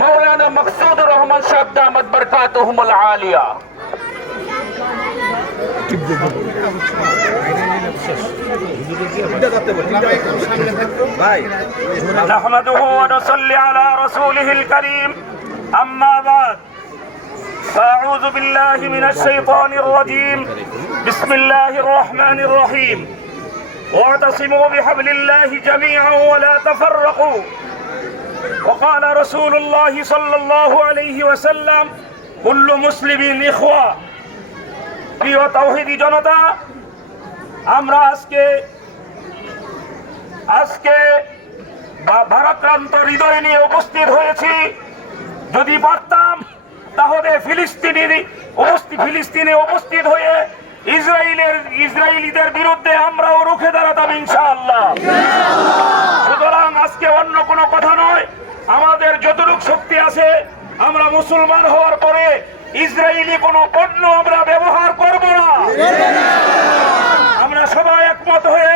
মৌলানা মকসুদুর রহমান সাহেব দামত বরকাতুহুমুল আলিয়া نحمده ونصلي على رسوله الكريم أما بعد فأعوذ بالله من الشيطان الرجيم بسم الله الرحمن الرحيم واعتصموا بحبل الله جميعا ولا تفرقوا وقال رسول الله صلى الله عليه وسلم كل مسلم إخوة প্রিয় তৌহিদি জনতা আমরা আজকে আজকে ভা- ভারাক্রান্ত হৃদয় নিয়ে উপস্থিত হয়েছি যদি পারতাম তাহলে ফিলিস্তিনের উপস্থিত ফিলিস্তিনে উপস্থিত হয়ে ইসরায়েলের ইসরায়েলিদের বিরুদ্ধে আমরাও রুখে দাঁড়াতাম ইনশাআল্লাহ সুতরাং আজকে অন্য কোনো কথা নয় আমাদের যতটুক শক্তি আছে, আমরা মুসলমান হওয়ার পরে ইসরায়েলি কোনো পণ্য আমরা ব্যবহার করব না। আমরা সবাই একমত হয়ে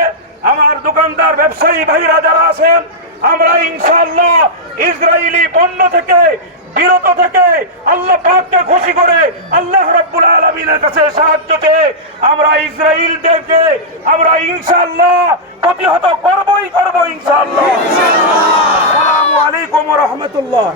আমার দোকানদার, ব্যবসায়ী ভাইরা যারা আছেন, আমরা ইনশাআল্লাহ ইসরায়েলি পণ্য থেকে, বিরত থেকে আল্লাহ পাককে খুশি করে আল্লাহ রাব্বুল আলামিনের কাছে সাহায্য চেয়ে আমরা ইসরায়েলদেরকে আমরা ইনশাআল্লাহ প্রতিহত করবই করব ওয়া রহমতুল্লাহ।